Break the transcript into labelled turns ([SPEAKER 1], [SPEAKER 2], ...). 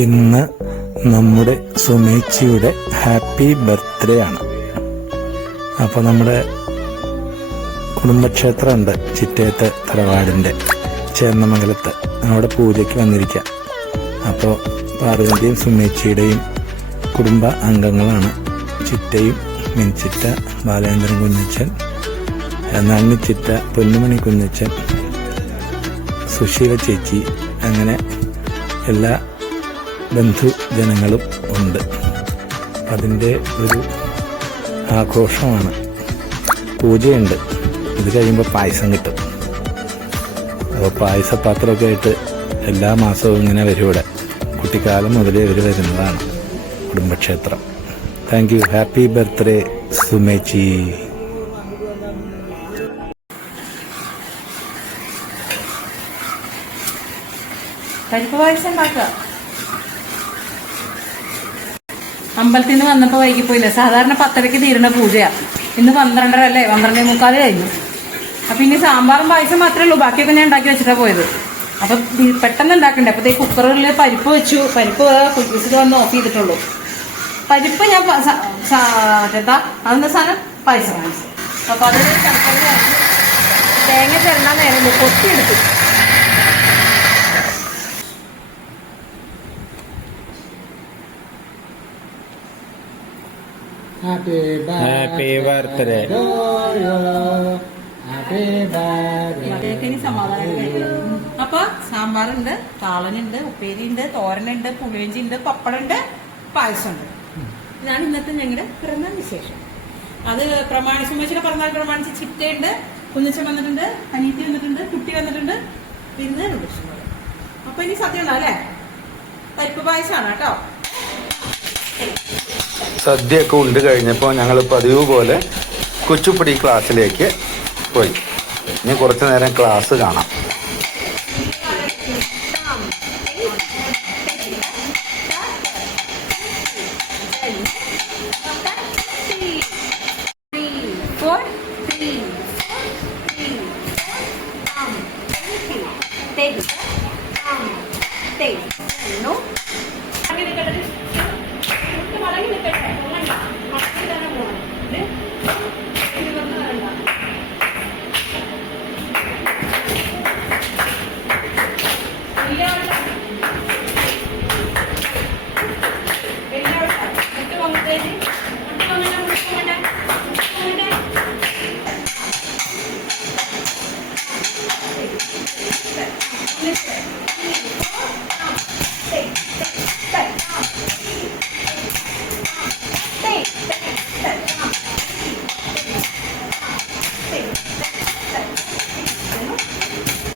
[SPEAKER 1] ഇന്ന് നമ്മുടെ സുമേച്ചിയുടെ happy birthday ആണ്. അപ്പോൾ നമ്മുടെ കുടുംബക്ഷേത്രമുണ്ട് ചിറ്റേത്ത് തറവാടിന്റെ ചേർന്നമംഗലത്ത്. അവിടെ പൂജയ്ക്ക് വന്നിരിക്കാം. അപ്പോൾ പാർവതിയും സുമേച്ചിയുടെയും കുടുംബ അംഗങ്ങളാണ് ചിറ്റയും മിൻചിറ്റ ബാലേന്ദ്രൻ കുഞ്ഞച്ചൻ നന്നിച്ചിറ്റ പൊന്നുമണി കുഞ്ഞച്ചൻ സുശീല ചേച്ചി അങ്ങനെ എല്ലാ ബന്ധുജനങ്ങളും ഉണ്ട്. അതിന്റെ ഒരു ആഘോഷമാണ്. പൂജയുണ്ട്. ഇത് കഴിയുമ്പോൾ പായസം കിട്ടും. അപ്പോൾ പായസപാത്രമൊക്കെ ആയിട്ട് എല്ലാ മാസവും ഇങ്ങനെ വരും ഇവിടെ. കുട്ടിക്കാലം മുതലേ ഇവർ വരുന്നതാണ് കുടുംബക്ഷേത്രം. താങ്ക് യു ഹാപ്പി ബർത്ത്ഡേ സുമേച്ചി
[SPEAKER 2] പരിപ്പ് പായസം അമ്പലത്തിൽ നിന്ന് വൈകി പോയില്ല. സാധാരണ പത്തരയ്ക്ക് തീരുന്ന പൂജയാണ് ഇന്ന് പന്ത്രണ്ടര അല്ലേ പന്ത്രണ്ടേ മുക്കാൽ കഴിഞ്ഞു. അപ്പം ഇനി സാമ്പാറും പായസം മാത്രമേ ഉള്ളൂ. ബാക്കിയൊക്കെ ഞാൻ ഉണ്ടാക്കി വെച്ചിട്ടാണ് പോയത്. അപ്പം പെട്ടെന്ന് ഉണ്ടാക്കണ്ടേ? ഈ കുക്കറിൽ പരിപ്പ് വെച്ചു. പരിപ്പ് കുക്കിസിൽ വന്ന് ഓഫ് ചെയ്തിട്ടുള്ളൂ. പരിപ്പ് ഞാൻ ചേട്ടാ അതെന്താ? സാധനം? പായസം. അപ്പൊ അത് തേങ്ങ ചേർന്നാ നേരം കൊത്തിയെടുത്തു
[SPEAKER 3] Happy
[SPEAKER 1] ഹാപ്പി ബർത്ത്ഡേ.
[SPEAKER 2] അപ്പൊ സാമ്പാറുണ്ട് താളനുണ്ട് ഉപ്പേരിയുണ്ട് തോരനുണ്ട് പുളിയഞ്ചി ഉണ്ട് പപ്പടമുണ്ട് പായസമുണ്ട്. ഇതാണ് ഇന്നത്തെ ഞങ്ങളുടെ പിറന്നാൾ വിശേഷം. അത് പ്രമാണിച്ചു സുമേഷിന്റെ പിറന്നാൾ പ്രമാണിച്ച് ചിറ്റയുണ്ട് കുഞ്ഞച്ചൻ വന്നിട്ടുണ്ട് അനീറ്റി വന്നിട്ടുണ്ട് കുട്ടി വന്നിട്ടുണ്ട് പിന്നെ അപ്പൊ ഇനി സദ്യ ഉണ്ടാവും അല്ലേ? പരിപ്പ് പായസമാണ് കേട്ടോ.
[SPEAKER 1] സദ്യയൊക്കെ ഉണ്ട് കഴിഞ്ഞപ്പോൾ ഞങ്ങൾ പതിവ് പോലെ കുച്ചുപ്പിടി ക്ലാസ്സിലേക്ക് പോയി ഇനി കുറച്ചു നേരം ക്ലാസ് കാണാം
[SPEAKER 4] four, three, മടങ്ങി നിൽക്കട്ടെ പൊങ്ങണ്ട മടങ്ങി തന്നെ പോകണം Listen.